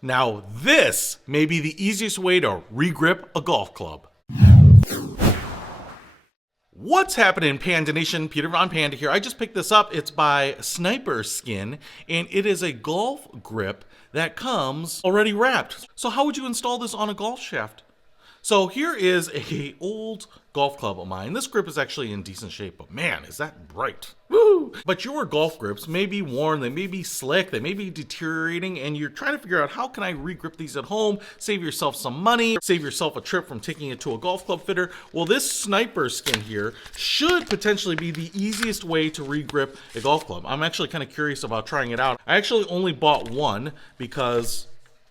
Now this may be the easiest way to regrip a golf club. What's happening, Panda Nation? Peter Von Panda here. I just picked this up. It's by Sniper Skin, and it is a golf grip that comes already wrapped. So how would you install this on a golf shaft? So here is a old golf club of mine. This grip is actually in decent shape, but man, is that bright. Woo! But your golf grips may be worn, they may be slick, they may be deteriorating, and you're trying to figure out how can I regrip these at home, save yourself some money, save yourself a trip from taking it to a golf club fitter. Well, this Sniper Skin here should potentially be the easiest way to regrip a golf club. I'm actually kind of curious about trying it out. I actually only bought one because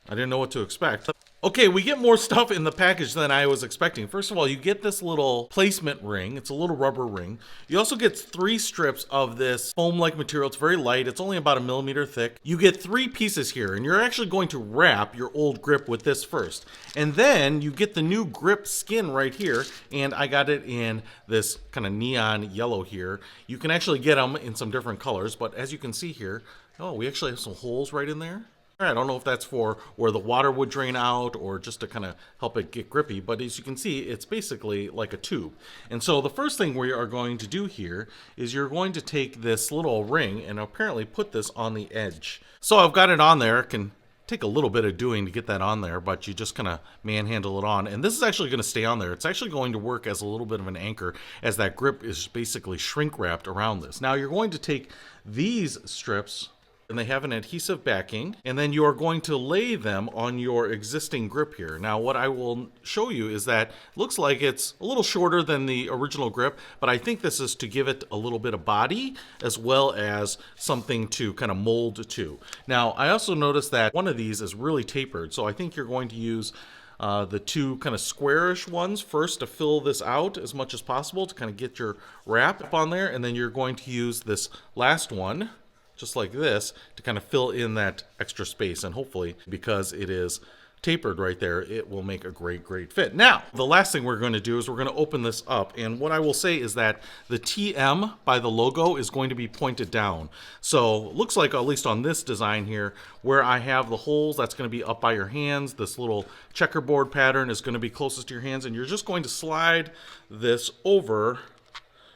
I didn't know what to expect. Okay, we get more stuff in the package than I was expecting. First of all, you get this little placement ring. It's a little rubber ring. You also get 3 strips of this foam-like material. It's very light. It's only about 1 millimeter thick. You get 3 pieces here, and you're actually going to wrap your old grip with this first. And then you get the new grip skin right here, and I got it in this kind of neon yellow here. You can actually get them in some different colors, but as you can see here, oh, we actually have some holes right in there. I don't know if that's for where the water would drain out or just to kind of help it get grippy, but as you can see, it's basically like a tube. And so the first thing we are going to do here is you're going to take this little ring and apparently put this on the edge. So I've got it on there. It can take a little bit of doing to get that on there, but you just kind of manhandle it on. And this is actually going to stay on there. It's actually going to work as a little bit of an anchor as that grip is basically shrink wrapped around this. Now you're going to take these strips, and they have an adhesive backing, and then you are going to lay them on your existing grip here. Now what I will show you is that it looks like it's a little shorter than the original grip, but I think this is to give it a little bit of body as well as something to kind of mold to. Now I also noticed that one of these is really tapered, so I think you're going to use the 2 kind of squarish ones first to fill this out as much as possible to kind of get your wrap up on there, and then you're going to use this last one just like this to kind of fill in that extra space, and hopefully because it is tapered right there, it will make a great fit. Now the last thing we're going to do is we're going to open this up, and what I will say is that the TM by the logo is going to be pointed down. So it looks like, at least on this design here, where I have the holes, that's going to be up by your hands. This little checkerboard pattern is going to be closest to your hands, and you're just going to slide this over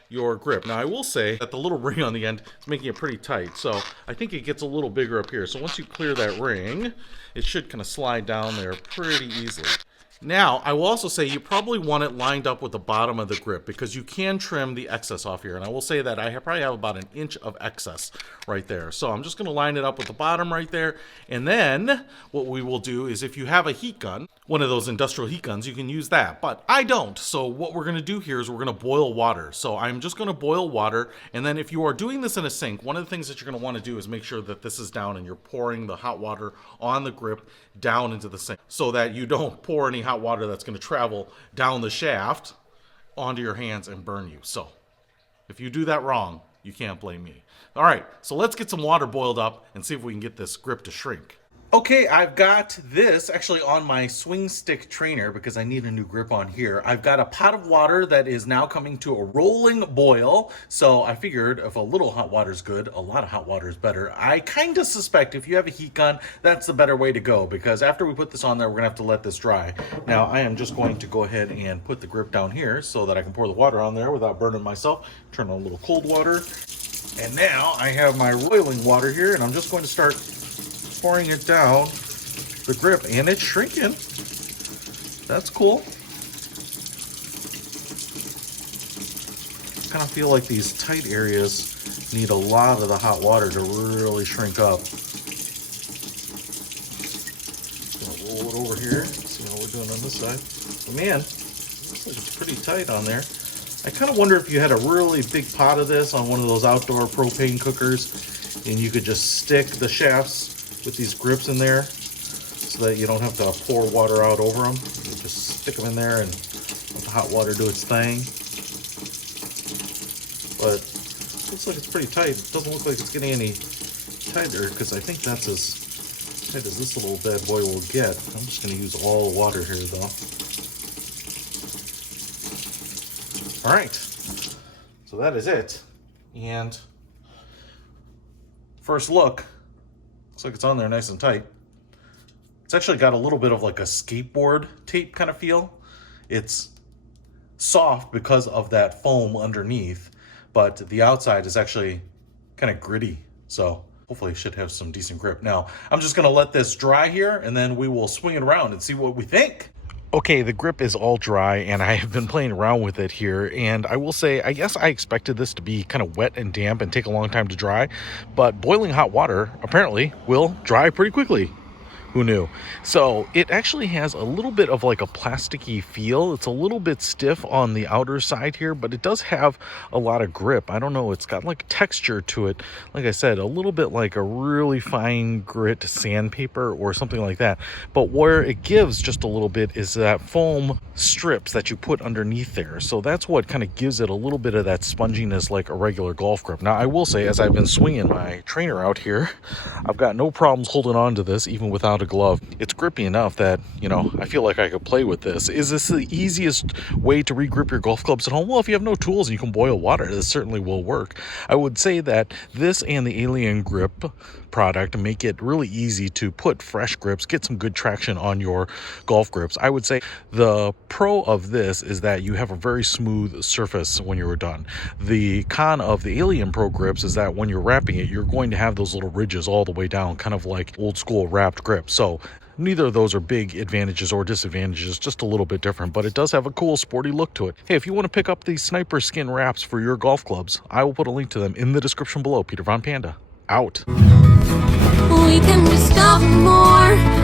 your grip. Now I will say that the little ring on the end is making it pretty tight, so I think it gets a little bigger up here. So once you clear that ring, it should kind of slide down there pretty easily. Now, I will also say you probably want it lined up with the bottom of the grip because you can trim the excess off here. And I will say that I probably have about 1 inch of excess right there. So I'm just going to line it up with the bottom right there. And then what we will do is, if you have a heat gun, one of those industrial heat guns, you can use that. But I don't. So what we're going to do here is we're going to boil water. So I'm just going to boil water. And then if you are doing this in a sink, one of the things that you're going to want to do is make sure that this is down and you're pouring the hot water on the grip down into the sink so that you don't pour any hot water that's going to travel down the shaft onto your hands and burn you. So if you do that wrong, you can't blame me. All right, so let's get some water boiled up and see if we can get this grip to shrink. Okay, I've got this actually on my swing stick trainer because I need a new grip on here. I've got a pot of water that is now coming to a rolling boil. So I figured if a little hot water is good, a lot of hot water is better. I kind of suspect if you have a heat gun, that's the better way to go, because after we put this on there, we're gonna have to let this dry. Now I am just going to go ahead and put the grip down here so that I can pour the water on there without burning myself. Turn on a little cold water. And now I have my boiling water here, and I'm just going to start pouring it down the grip, and it's shrinking. That's cool. Kind of feel like these tight areas need a lot of the hot water to really shrink up. Gonna roll it over here, see how we're doing on this side. But man, looks like it's pretty tight on there. I kind of wonder if you had a really big pot of this on one of those outdoor propane cookers, and you could just stick the shafts with these grips in there so that you don't have to pour water out over them. You just stick them in there and let the hot water do its thing. But it looks like it's pretty tight. It doesn't look like it's getting any tighter, because I think that's as tight as this little bad boy will get. I'm just going to use all the water here though. All right, so that is it. And first look, looks like it's on there nice and tight. It's actually got a little bit of like a skateboard tape kind of feel. It's soft because of that foam underneath, but the outside is actually kind of gritty. So hopefully it should have some decent grip. Now, I'm just gonna let this dry here and then we will swing it around and see what we think. Okay, the grip is all dry and I have been playing around with it here, and I will say, I guess I expected this to be kind of wet and damp and take a long time to dry, but boiling hot water apparently will dry pretty quickly. Who knew? So it actually has a little bit of like a plasticky feel. It's a little bit stiff on the outer side here, but it does have a lot of grip. I don't know, it's got like texture to it. Like I said, a little bit like a really fine grit sandpaper or something like that. But where it gives just a little bit is that foam strips that you put underneath there. So that's what kind of gives it a little bit of that sponginess like a regular golf grip. Now I will say, as I've been swinging my trainer out here, I've got no problems holding on to this even without a glove. It's grippy enough that, you know, I feel like I could play with this. Is this the easiest way to re-grip your golf clubs at home? Well, if you have no tools and you can boil water, this certainly will work. I would say that this and the Alien Grip product make it really easy to put fresh grips, get some good traction on your golf grips. I would say the pro of this is that you have a very smooth surface when you're done. The con of the Alien Pro grips is that when you're wrapping it, you're going to have those little ridges all the way down, kind of like old school wrapped grips. So neither of those are big advantages or disadvantages, just a little bit different, but it does have a cool sporty look to it. Hey, if you want to pick up these Sniper Skin wraps for your golf clubs, I will put a link to them in the description below. Peter Von Panda, out. We can discover more.